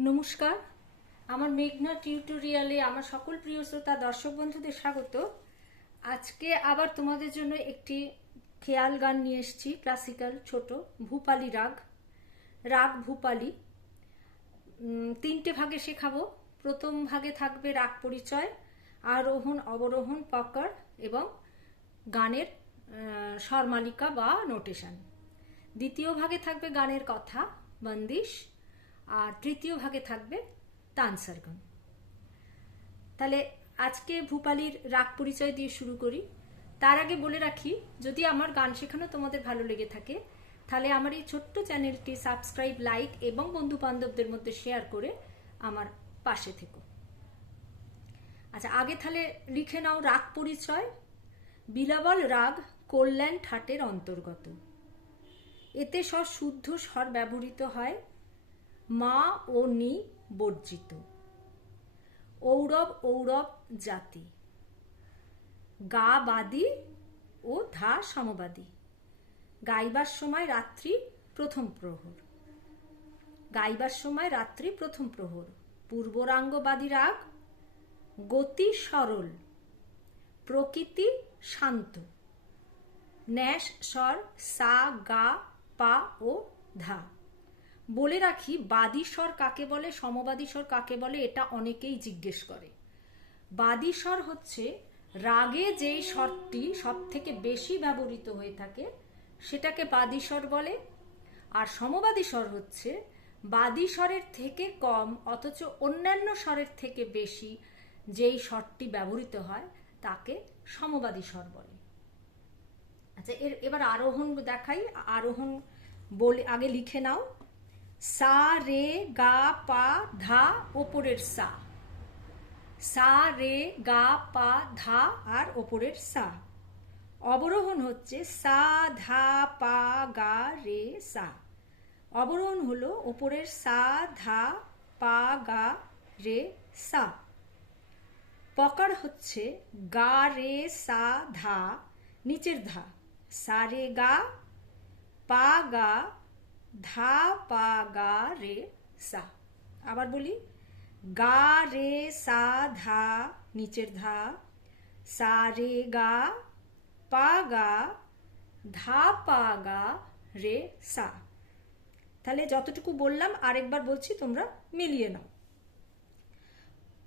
নমস্কার। আমার মেঘনা টিউটোরিয়ালে আমার সকল প্রিয় শ্রোতা, দর্শক বন্ধুদের স্বাগত। আজকে আবার তোমাদের জন্য একটি খেয়াল গান নিয়ে এসেছি, ক্লাসিক্যাল, ছোট, ভূপালি রাগ। রাগ, ভূপালি। তিনটে ভাগে শেখাবো। প্রথম ভাগে থাকবে রাগ পরিচয়, আরোহণ, অবরোহণ, পকার এবং গানের স্বরমালিকা বা নোটেশন। দ্বিতীয় ভাগে থাকবে গানের কথা, বন্দিশ। আর তৃতীয় ভাগে থাকবে তানসারগন তাহলে আজকে ভূপালির রাগ পরিচয় দিয়ে শুরু করি। তার আগে বলে রাখি, যদি আমার গান শেখানো তোমাদের ভালো লেগে থাকে, তাহলে আমার এই ছোট্ট চ্যানেলটি সাবস্ক্রাইব, লাইক এবং বন্ধু বান্ধবদের মধ্যে শেয়ার করে আমার পাশে থেকো। আচ্ছা আগে তাহলে লিখে নাও রাগ পরিচয়, বিলাবল রাগ কল্যাণ ঠাটের অন্তর্গত। এতে স্বর শুদ্ধ স্বর ব্যবহৃত হয় মা ও নি বর্জিত। ঔরব ঔরব জাতি। গা বাদী ও ধা সমবাদী। গাইবার সময় রাত্রি প্রথম প্রহর। গাইবার সময় রাত্রি প্রথম প্রহর। পূর্বরাঙ্গবাদী রাগ, গতি সরল, প্রকৃতি শান্ত। ন্যাস স্বর সা গা পা ও ধা। বলে রাখি, বাদী স্বর কাকে বলে, সমবাদী স্বর কাকে বলে, এটা অনেকেই জিজ্ঞেস করে। বাদী স্বর হচ্ছে, রাগে যেই স্বরটি সব থেকে বেশি ব্যবহৃত হয়ে থাকে, সেটাকে বাদী স্বর বলে। আর সমবাদী স্বর হচ্ছে, বাদী স্বরের থেকে কম অথচ অন্যান্য স্বরের থেকে বেশি যেই স্বরটি ব্যবহৃত হয়, তাকে সমবাদী স্বর বলে। আচ্ছা এর, এবার আরোহণ দেখাই, আরোহণ বলে, আগে লিখে নাও। সা, রে, গা, পা, ধা, ওপরের সা। সা, রে, গা, পা, ধা আর ওপরের সা। অবরোহণ হচ্ছে সা, ধা, পা, গা, রে, সা। অবরোহণ হলো ওপরের সা, ধা, পা, গা, রে, সা। পকার হচ্ছে গা, রে, সা, ধা, নিচের ধা। সা, রে, গা, পা, গা ধা পা গা রে সা। আবার বলি গা রে সা ধা, নিচের ধা। সা রে গা পা গা ধা পা গা রে সা। তাহলে যতটুকু বললাম, আরেকবার বলছি, তোমরা মিলিয়ে নাও।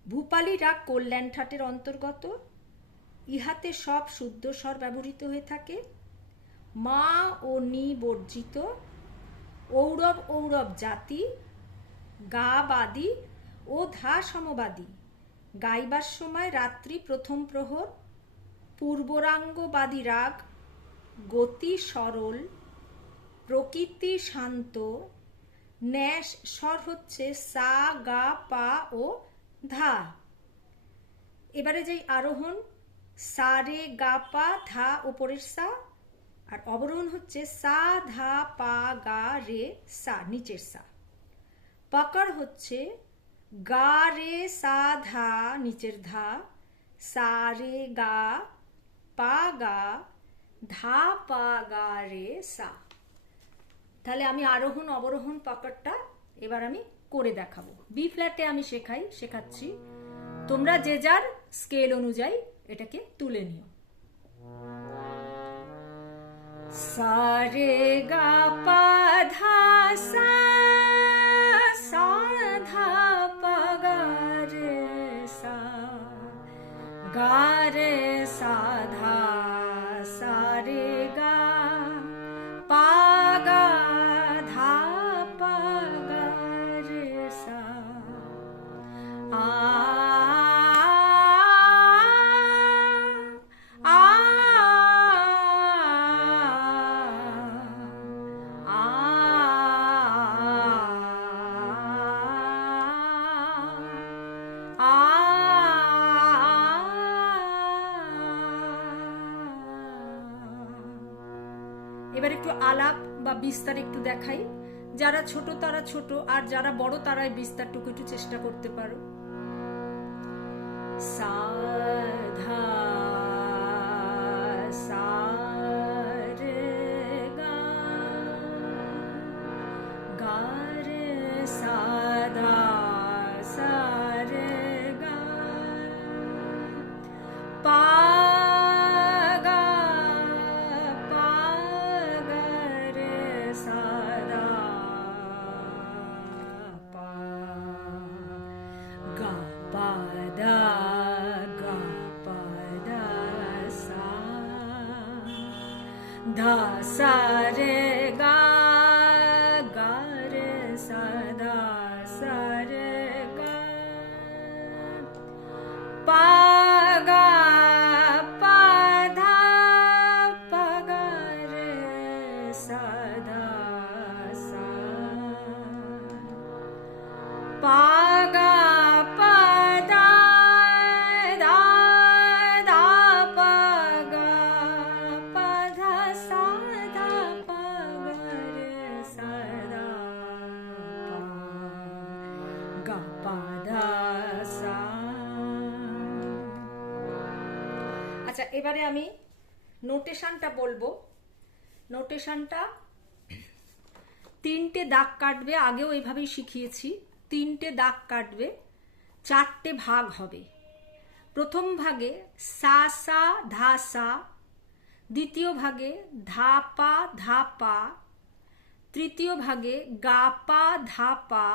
ভূপালী রাগ কল্যাণ ঠাটের অন্তর্গত, ইহাতে সব শুদ্ধ স্বর ব্যবহৃত হয়ে থাকে। মা ও নি বর্জিত ঔরব ঔরব জাতি গা বাদী ও ধা সমবাদী গাইবার সময় রাত্রি প্রথম প্রহর, পূর্বরাঙ্গবাদী রাগ, গতি সরল, প্রকৃতি শান্ত, ন্যাস স্বর হচ্ছে সা, গা, পা ও ধা। এবারে যাই আরোহণ, সা, রে, গা, পা, ধা ওপরের সা আর অবরোহণ হচ্ছে সা, ধা, পা, গা, রে, সা, নিচের সা। পকড় হচ্ছে গা, রে, সা, ধা, নিচের ধা, সা, রে, গা, পা, গা, ধা, পা, গা, রে, সা। তাহলে আমি আরোহণ, অবরোহণ পকড়টা এবার আমি করে দেখাবো। বি ফ্ল্যাটে আমি শেখাই, শেখাচ্ছি। তোমরা যে যার স্কেল অনুযায়ী এটাকে তুলে নিও। रे गा पाधा सा साधा पगारे सा गारे साधा এবার একটু আলাপ বা বিস্তার একটু দেখাই। যারা ছোট তারা ছোট, আর যারা বড় তারাই বিস্তারটুকু একটু চেষ্টা করতে পারো। সাধা সা धा सा रे गा गा আচ্ছা এবারে আমি নোটেশনটা বলব। নোটেশনটা তিনটে দাগ কাটবে, আগেও এইভাবেই শিখিয়েছি। তিনটে দাগ কাটবে, চারটে ভাগ হবে। প্রথম ভাগে সা সা, ধা, সা, দ্বিতীয় ভাগে ধা, পা ধা, পা, তৃতীয় ভাগে গা, পা, ধা, পা,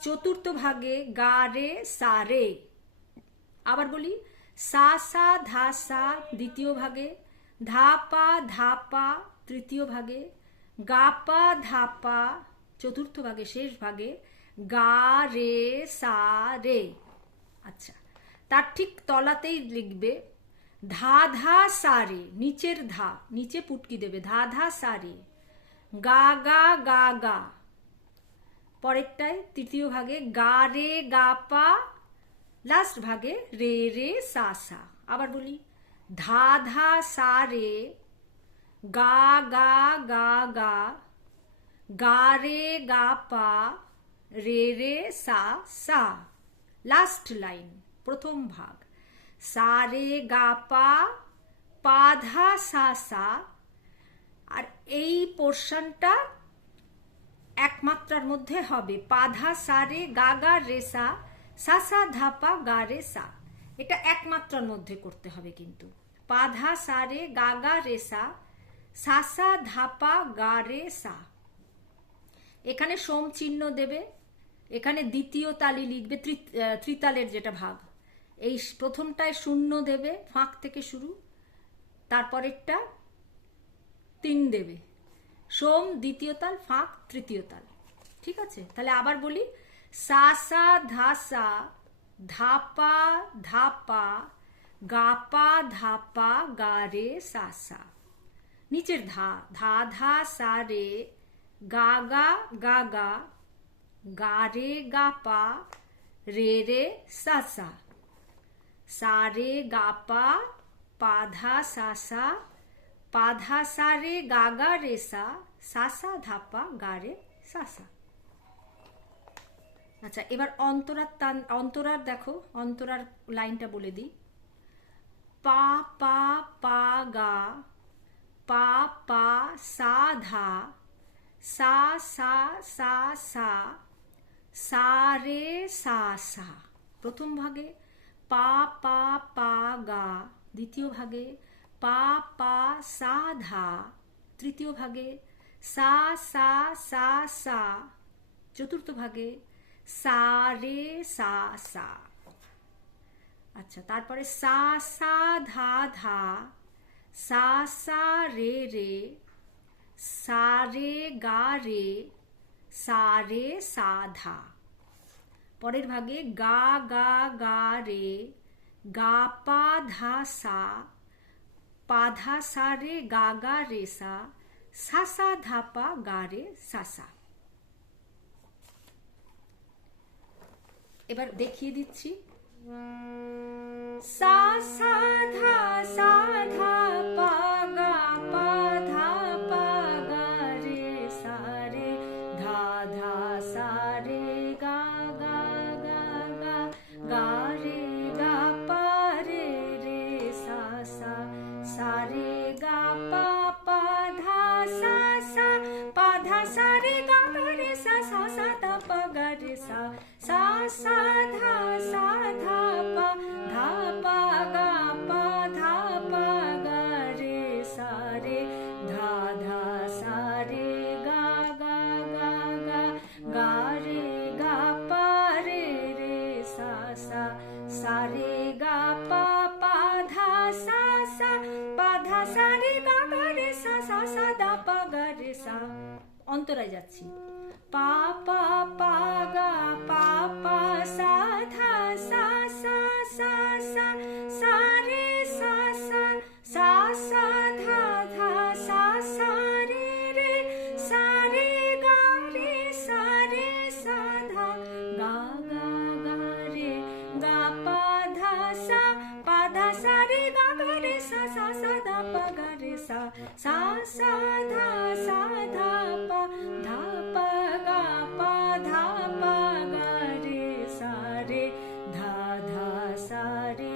চতুর্থ ভাগে গা, রে, সা, রে। আবার বলি সা সা ধা সা দ্বিতীয় ভাগে, ধা পা ধা পা তৃতীয় ভাগে, গা পা ধা পা চতুর্থ ভাগে, শেষ ভাগে, গা রে সা রে। আচ্ছা তার ঠিক তলাতেই লিখবে, ধা ধা সা রে, নিচের ধা, নিচে পুটকি দেবে, ধা ধা সা রে, গা গা গা গা। পরেরটায় তৃতীয় ভাগে, গা রে গা পা লাস্ট ভাগে রে রে, সা সা। আবার বলি, ধা ধা, সা, রে, গা গা গা গা গা, রে, গা, পা, রে রে, সা সা। লাস্ট লাইন প্রথম ভাগ। সা, রে, গা, পা পা, ধা, সা সা। আর এই পোর্শনটা একমাত্রার মধ্যে হবে। পাধা সারে গা গা রেসা সা। সা সা ধাপা গা রে সা। এটা একমাত্রার মধ্যে করতে হবে কিন্তু। পাধা সারে গা গা রেসা সা সা সা ধাপা গা রে সা। এখানে সোম চিহ্ন দেবে, এখানে দ্বিতীয় তালি লিখবে ত্রিতালের যেটা ভাগ। এই প্রথমটায় শূন্য দেবে, ফাঁক থেকে শুরু, তারপরেরটা তিন দেবে। সোম দ্বিতীয় তাল, ফাঁক তৃতীয় তাল। ঠিক আছে? তাহলে আবার বলি সা সা ধা সা ধাপা ধাপা গাপা ধাপা গা রে সা সা নিচের ধা ধা ধা সা রে গা গা গা গা গা রে গা পা রে রে সা সা সা রে আচ্ছা এবার অন্তরার তান অন্তরার দেখো, অন্তরার লাইনটা বলে দিই। পা পা পা, গা, পা পা, সা, ধা, সা সা সা সা সা, রে, সা সা। প্রথম ভাগে পা পা পা, গা, দ্বিতীয় ভাগে পা পা, সা, ধা, তৃতীয় ভাগে সা সা সা সা, চতুর্থ ভাগে সা রে সা সা। আচ্ছা তারপরে সা সা ধা ধা, সা সা রে রে, সা রে গা রে, সা রে সা ধা। পরের ভাগে গা গা গা রে, গা পা ধা সা পাধা সা রে গা গা রে সা সা সা ধা পা গা রে সা সা। এবার দেখিয়ে দিচ্ছি। সা সা, ধা সা, ধা, পা, গা, পা, ধা, পা, গা, রে, সা, রে, ধা ধা, সা, রে, গা গা গা গা গা, রে, গা, পা, রে রে, সা সা সা, রে, গা, পা পা, ধা, সা সা, পা, ধা, সা, রে, গা রে, সা সা সা, ধা, পা, গা, রে, সা সা সা ধা সা ধা পা ধা পা গা পা ধা পা গা রে সা রে ধা ধা সা রে গা গা গা গা গা রে গা পা রে রে সা সা সা রে গা পা পা ধা সা সা পা ধা সা রে গা গা রে সা অন্তরায় যাচ্ছি। পা পা পা গা পা পা সা থা সা সা সা সা sare